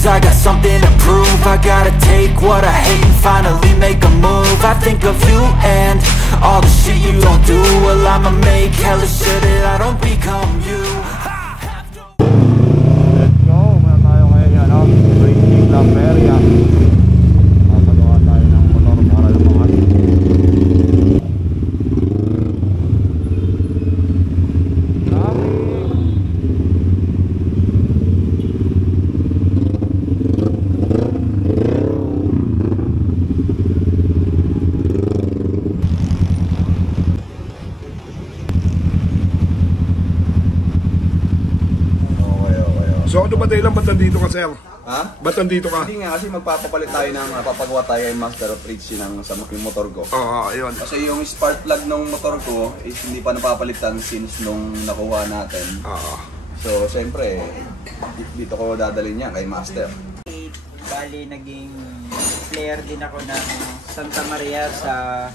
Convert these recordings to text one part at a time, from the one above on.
Cause I got something to prove. I gotta take what I hate and finally make a move. I think of you and all the shit you don't do. Well, I'ma make hella sure that I don't become you. Let's go, muna tayo ngayon ano, Racing La Feria. Papagawa tayo ng motor para lumangat. So ano ba dahilan ba't nandito ka, sir? Ha? Ba't nandito ka? Hindi nga kasi magpapapalit tayo ng papagawa tayo yung Master of Rage sa yung motor ko. Oo, ayun. Kasi yung spark plug ng motor ko is hindi pa napapalitan since nung nakuha natin. Oo. So siyempre, dito ko dadalhin yan kay Master. Bali, naging player din ako ng Santa Maria sa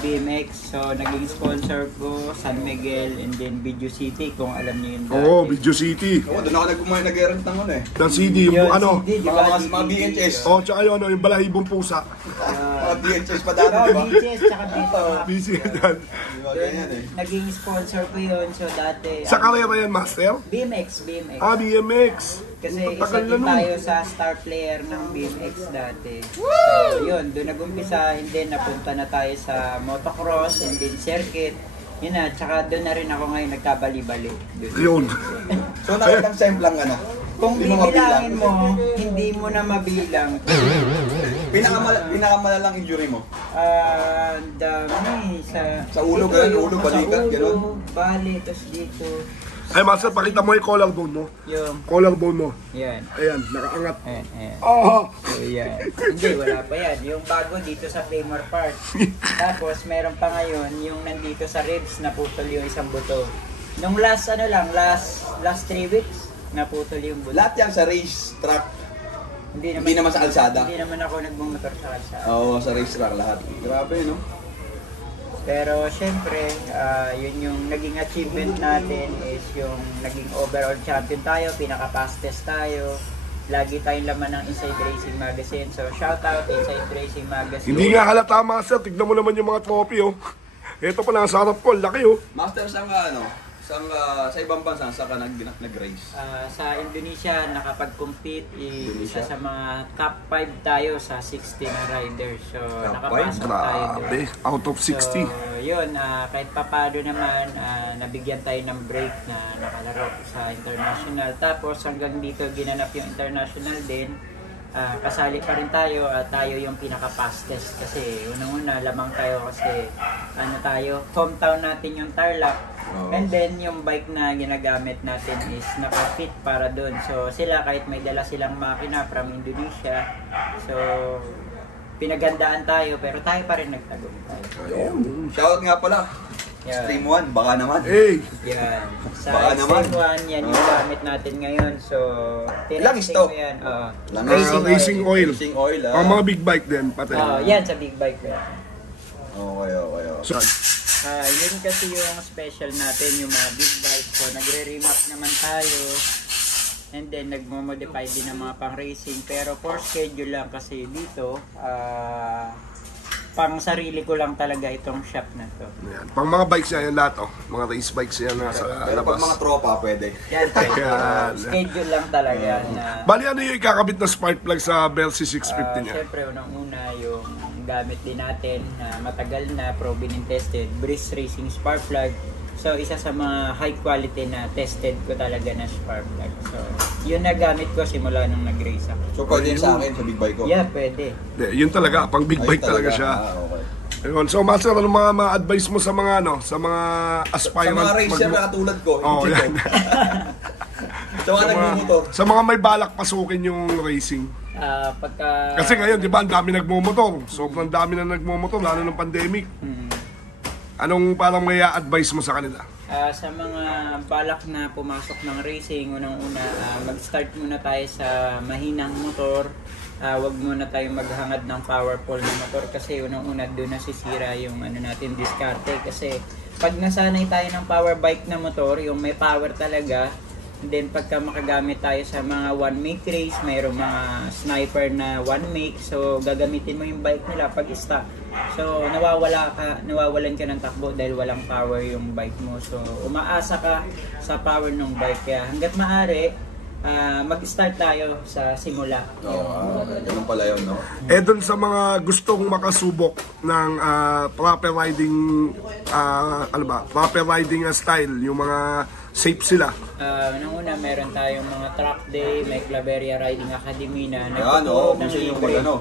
BMX. So, naging sponsor ko San Miguel and then Video City, kung alam niyo yun. Oo, Video City. Oo, doon ako nag-rent ng ano eh. Ng CD, yung ano. CD, Mga BHS. Oh, tsaka yung ano, yung balahibong pusa. Mga BHS pa dati, di ba? BHS, tsaka dito. Busy yan. Ganyan eh. Naging sponsor ko yun. So, dati... Sa karera yan, Master? BMX. Ah, BMX. Kasi isa Tagal na din nun. tayo sa star player ng BMX dati. So, yun, doon nag-umpisa and then napunta na tayo sa motocross and then circuit. Yun na, tsaka doon na rin ako ngayon nagkabali-bali. Yun. So nakitang semplang ka na. Kung Hindi mo bibilangin mo, hindi mo na mabilang. Pinakamalalang injury mo? Dami. Sa ulo, ito, ganun, yung ulo, sa balikat, ulo, ganun. Bali, tapos dito. Ay, Master, pakita mo yung collarbone mo. Yung, Collarbone mo. yan. Ayan, nakaangat. Ayan. Ah! So, yan. Hindi, wala pa yan. Yung bago dito sa femur part. Tapos, meron pa ngayon, yung nandito sa ribs, naputol yung isang buto. Nung last 3 weeks, naputol yung buto. Lahat yan sa race track. Hindi Hindi naman sa kalsada. Hindi naman ako nagmumotor sa kalsada. Oo, sa race track lahat. Grabe, no? Pero syempre, yun yung naging achievement natin is yung naging overall champion tayo, pinaka-fastest tayo. Lagi tayong laman ng Inside Racing Magazine. So shout out Inside Racing Magazine. Hindi nga halata, Master. Tignan mo naman yung mga trophy, oh. Ito pa lang sa harap ko, laki, oh. Master, saan ka, sa ibang bansa, saan ka nag-race? Sa Indonesia, nakapag-compete. Indonesia? Isa sa mga top 5 tayo sa 60 na riders. So, Top nakapasok tayo doon. Grabe, out of 60. So, yun, kahit papado naman, nabigyan tayo ng break na nakalaro sa international. Tapos hanggang dito ginanap yung international din. Kasali pa rin tayo at tayo yung pinaka-fastest kasi unang-una lamang tayo kasi tayo, hometown natin yung Tarlac. And then yung bike na ginagamit natin is naka-fit para doon. So sila kahit may dala silang makina from Indonesia, so pinagandaan tayo pero tayo pa rin nagtagumpay. Shoutout nga pala. Yeah. Stream 1, baka naman. Hey! Yan. Sa Baka naman. Stream 1, yan yung gamit natin ngayon. So, Ilang tinesting stock? ko yan. Racing oil. Racing oil, Ang mga big bike din, pati. Yan sa big bike yan. Okay. So, Yun kasi yung special natin, yung mga big bike. So, nagre-remap naman tayo. And then, nagmo-modify din ng mga pang-racing. Pero for schedule lang kasi dito, pang sarili ko lang talaga itong shop na to. yan. Pang mga bikes yan lahat, oh. Mga race bikes yan nasa Pero pag labas. mga tropa, pwede. Yan, Yan. schedule lang talaga. Na, Bali, ano yung ikakabit na spark plug sa Bell C650 niya? Siyempre, unang-una yung gamit din natin na matagal na, proven and tested, Breeze Racing Spark Plug. So, isa sa mga high quality na tested ko talaga na spark plug. So, yun na gamit ko simula nung nag-race ako. So pwede yun sa akin, sa big bike ko? Yeah, pwede. Yun talaga, pang big bike talaga siya. Okay. Ayun. So, Master, ano mga ma-advise mo sa mga, sa mga Sa aspirant? mga racer na katulad ko, Oh, yung yan. Sa mga nagmumotor. Sa mga may balak pasukin yung racing. Pagka... Kasi ngayon, di ba, ang dami nagmumotor. Sobrang dami na nagmumotor, lalo ng pandemic. Anong parang may advice mo sa kanila? Sa mga balak na pumasok ng racing, unang-una, mag-start muna tayo sa mahinang motor. Wag muna tayong maghangad ng powerful na motor kasi unang-una doon nasisira yung natin diskarte. Kasi pag nasanay tayo ng power bike na motor, yung may power talaga, And then pagka makagamit tayo sa mga one make race, mayroong mga sniper na one make, so gagamitin mo yung bike nila pag stop. So nawawalan ka ng takbo dahil walang power yung bike mo. So umaasa ka sa power ng bike, kaya hangga't maaari mag-start tayo sa simula. Ganun pala yun, no? Dun sa mga gustong makasubok ng proper riding, proper riding style, yung mga safe sila. Nung una, meron tayong mga track day, may Claveria Riding Academy na Ayan, nagtuturo ng gusto nyo libre. mag-ano?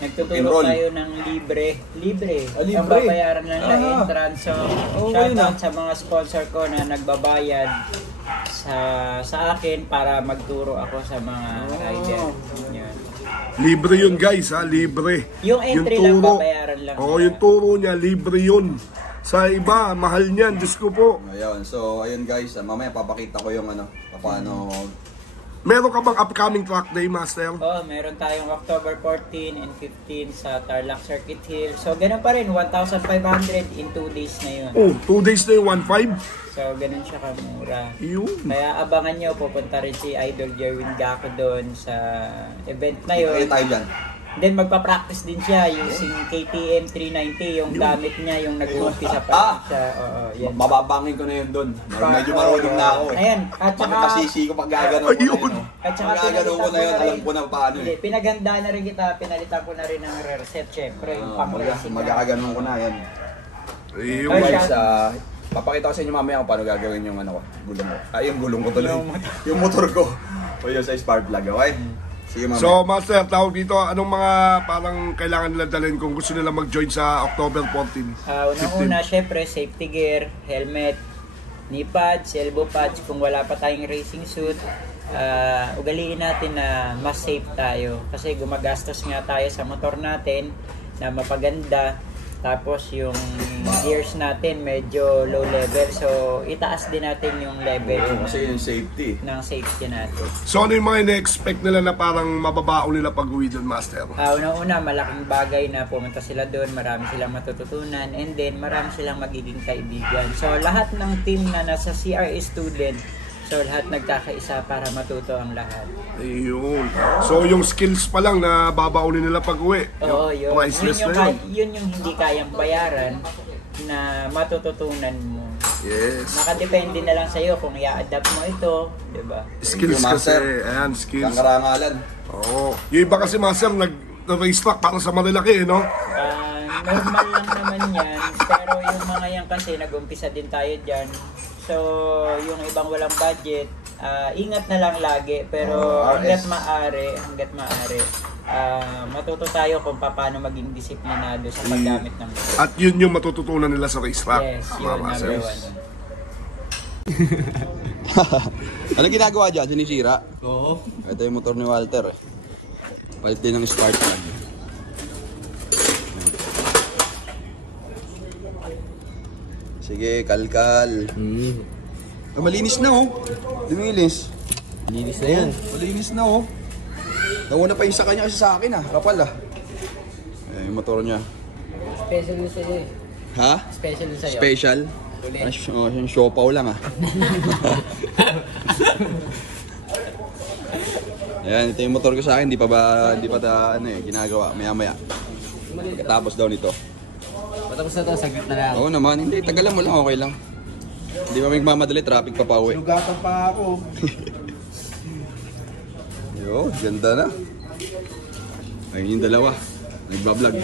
Nagtuturo Enroll. tayo ng libre. Libre. Libre? Ang babayaran lang na entrance. So, Okay shoutout sa mga sponsor ko na nagbabayad sa akin para magturo ako sa mga rider. Yan. Libre yun guys, ha? Libre. Yung entry lang, babayaran lang. Oo, yung turo niya, libre yun. Sa iba, mahal niyan, Diyos ko po. Ayun, so ayun guys, mamaya papakita ko yung paano. Meron ka bang upcoming track day, Master? Meron tayong October 14 and 15 sa Tarlac Circuit Hill. So, ganun pa rin, 1,500 in 2 days na yun. 2 days na yung 1.5? So, ganun siya kamura. Yun. Kaya abangan nyo, pupunta rin si Idol Jerwin Gaco doon sa event na yun. Tayo dyan. Then magpa-practice din siya using KTM 390, yung gamit niya, yung nag-uumpisa pa siya. Yan. Mababangin ko na yun doon. Medyo marunong na ako Ayan, at saka Makasisi ko pag gagano ko na yun. At saka Pag gagano ko na yun, alam ko na paano Hindi, pinaganda na rin kita, pinalitan ko na rin ng rear set, syempre, yung pang-racing. Magkakaganon ko na yan. Ayun. Guys, papakita ko sa inyo mamaya kung paano gagawin yung gulong ko. Yung gulong ko tuloy. Yung motor ko. O yun sa spark plug, okay? Sige mamaya. So, Master, tawag dito, anong mga parang kailangan nila dalhin kung gusto nila mag-join sa October 14? Unang-una, syempre, safety gear, helmet, knee pads, elbow pads. Kung wala pa tayong racing suit, ugaliin natin na mas safe tayo. Kasi gumagastos nga tayo sa motor natin na mapaganda. Tapos yung gears natin medyo low level. So, itaas din natin yung level Kasi yung safety. ng safety natin. So, ano yung mga ina-expect nila na parang mababaon nila pag-uwi doon, Master? Unang-una, malaking bagay na pumunta sila doon, marami silang matututunan, and then marami silang magiging kaibigan. So, lahat ng team na nasa CRA student, so lahat nagkakaisa para matuto ang lahat. Ayun. So, yung skills pa lang na babaonin nila pag-uwi. Oo, yun. Priceless Yun na yun. yun yung hindi kayang bayaran na matututunan mo. Yes. Nakadepende na lang sa'yo kung i-adapt mo ito, di ba? Skills Thank you, kasi. Master. Ayan, skills. Karangalan. Oo. Yung iba kasi, Master, nag-race track parang sa Marilaki, no? Normal lang naman yan, pero yung mga yan kasi nag-umpisa din tayo dyan. So, yung ibang walang budget, ingat na lang lagi, pero hanggat maaari, matuto tayo kung paano maging disiplinado sa paggamit ng motor. At yun yung matututunan nila sa race track. Yes, yun, number one. Ano ginagawa dyan? Sinisira? Oo. Ito yung motor ni Walter eh. Palit din ng spark plug. Sige, kalkal. Malinis na oh. Luminis. Linis na yan. Malinis na oh. Nauna pa yung sa kanya kasi sa akin ah. Kapal ah. Yung motor niya. Special na sa'yo eh. Ha? Special na sa'yo. Special? Yung siopaw lang ah. Ayan, ito yung motor ko sa akin. Di pa ginagawa. Maya-maya. Pagkatapos daw nito. Patapos na to, saglit na lang. Oo naman, hindi. Tagalan mo lang, okay lang. Hindi pa magmamadali, traffic pa pauwi. Lugatan pa ako. Yo, ganda na. Ayun yung dalawa. Nagbablog.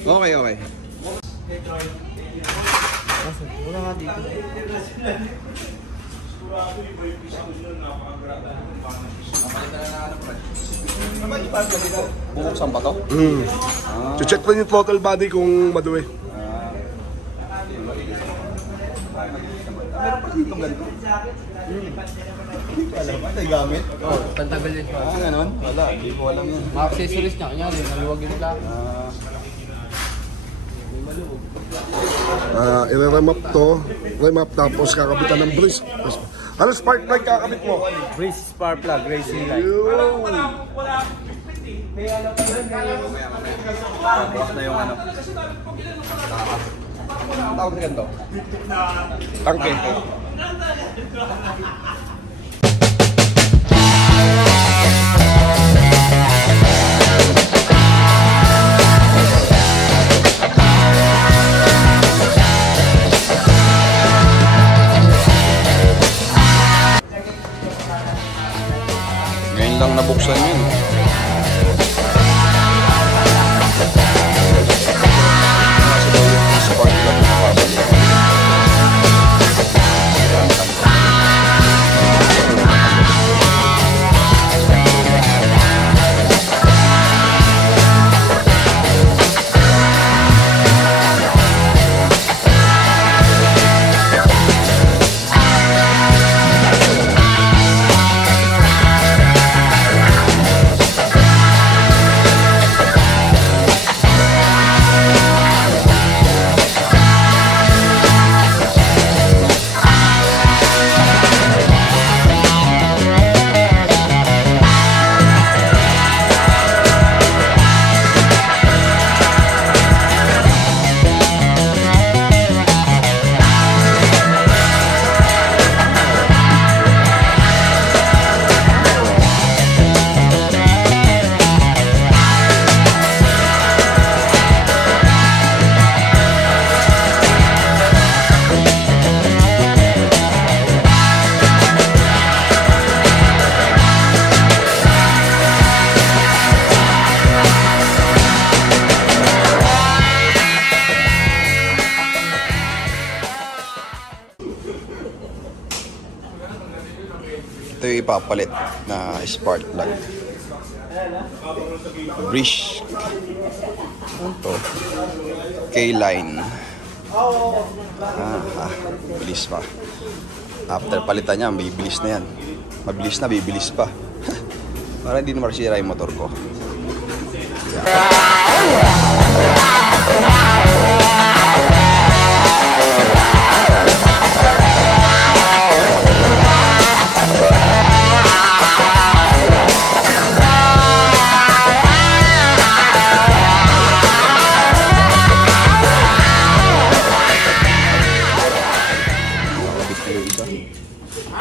Okay, okay. Bubuksan pa to? Check lang yung throttle body kung maduwi. Meron pa dito ganito. Hindi ko alam. Ano yung gamit? Oo, pantanggal din siya. Ganon? Wala, hindi ko alam yun. Mga accessories niya, kanya rin, maluwag yun lang. I-rem up to. Rem up tapos kakabitan ng brace. Ano spark plug kakabit mo? Brace spark plug, racing light. Bukas na yung ano. Ang tawag na ganito? Tangke. Ngayon lang nabuksan yun. Spark plug. Ito yung ipapalit na spark plug. Brish. Ito. K-line. Bilis pa. After palitan niya, bibilis na yan. Mabilis na, bibilis pa. Para hindi na masira yung motor ko.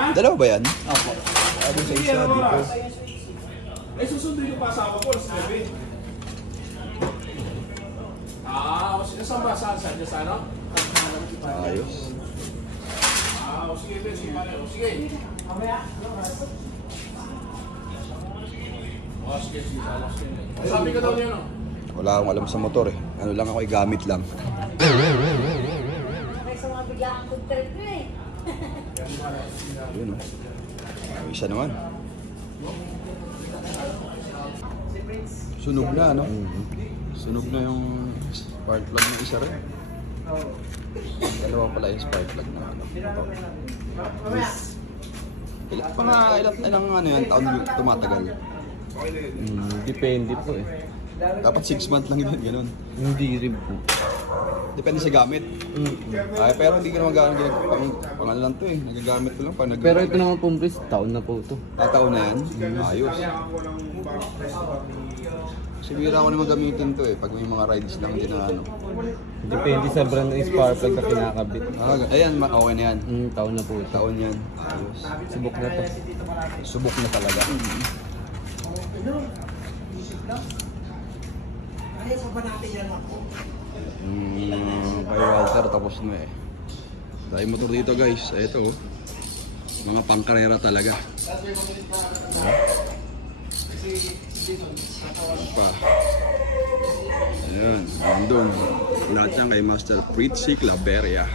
Dalawa ba yan? Opo. Sabi sa isa dito. Ay, susunod yung pasawa ko, alas 9. Saan ba? Saan? Saan? Saan? Ayos. Sige, sige. Sabi ka daw niya, no? Wala akong alam sa motor eh. Ano lang ako, gamit lang. Sa mga biglaan food trip ko eh. Yun oh. Isa naman. Sunog na, no? Sunog na yung spark plug ng isa rin. Dalawa pala yung spark plug na ano. Ilang ano yan, taon tumatagal? Depende po eh. Dapat 6 months lang yun, ganun. Hindi rin po. Depende sa gamit. Ay, pero hindi ko naman gano'n pang ano lang to eh. Nagagamit ko lang pag Pero ito naman pong Brish, taon na po ito. Taon na yan? Ayos. Sigura ako naman gamitin to eh. Pag may mga rides lang din na ano. Depende sa brand ng spark plug na kinakabit. Ayan, okay na yan. Taon na po ito. Taon yan. Ayos. Subok na to. Subok na talaga. Kay Walter tapos na eh. Dahil motor dito guys. Ito oh. Mga pangkarera talaga. Pa. Ayan. Nandun. Lahat yan kay Master Fritzy Claveria.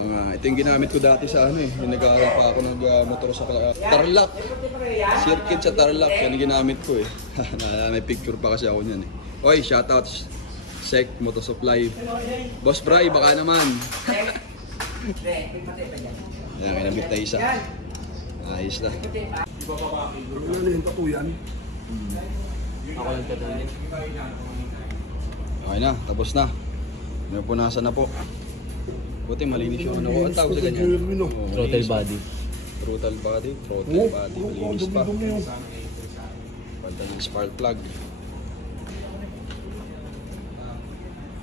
Ito yung ginamit ko dati sa ano eh. Yung nag-aaral pa ako ng motor sa Tarlac. Circuit sa Tarlac. Yan yung ginamit ko eh. May picture pa kasi ako niyan eh. Oy, shoutouts. Sec Motor Supply. Boss Bray, baka naman. Ayan, kinabit na isa. Ayos na. Ano yung tattoo yan? Ako lang tatuloy. Okay na, tapos na. Napunasan na po. Buti malinis yung ano ko. Ang tawag sa ganyan? Throttle body. Throttle body. Throttle body. Malinis pa. Pagka ng spark plug.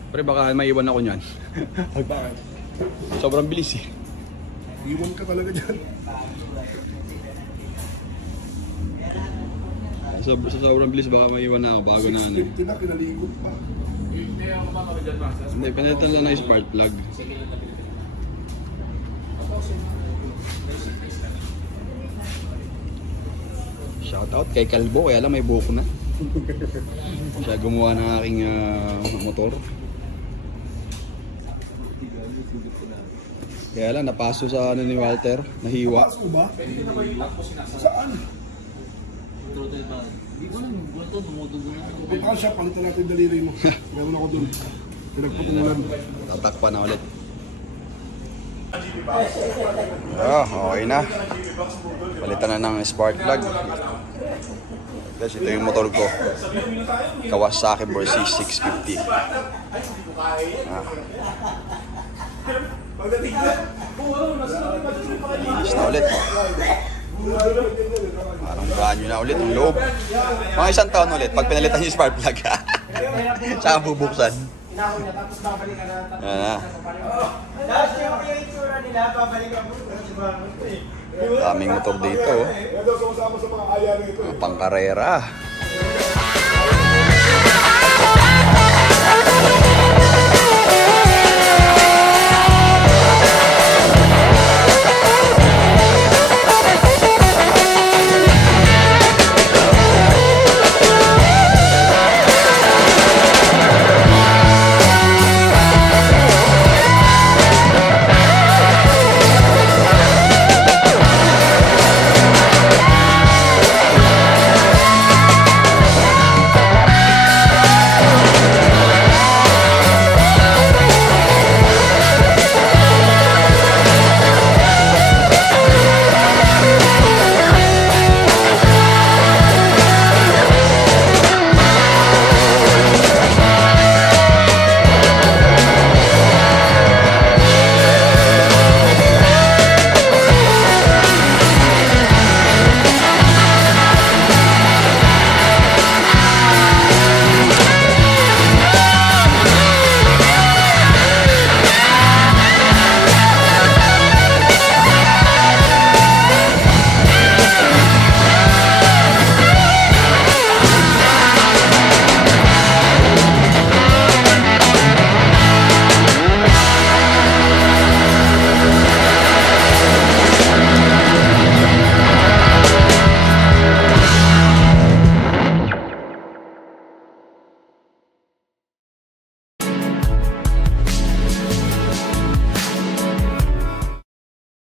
Pre, baka maiwan ako niyan. Bakit? Sobrang bilis eh. Iwan ka talaga dyan. Sa sobrang bilis baka maiwan na ako bago na ano. 50 na, kinalikot pa. Hindi, pinalitan lang ng spark plug. Shoutout kay Kalbo, kaya lang may buhok na. Siya gumawa ng aking motor. Kaya lang, napaso sa ano ni Walter, nahiwa. Paso ba? Saan? Punta ka siya, palitan natin yung daliri mo. Meron ako dun. Pinagpatulan. Tatakpan na ulit. Okay na. Palitan na ng spark plug. Guys, ito yung motor ko. Kawasaki Versys 650. Linis na ulit. Parang brand new na ulit yung loob. Mga isang taon ulit pag pinalitan yung spark plug. Tsaka bubuksan. Yan na. Daming motor dito. Pangkarera.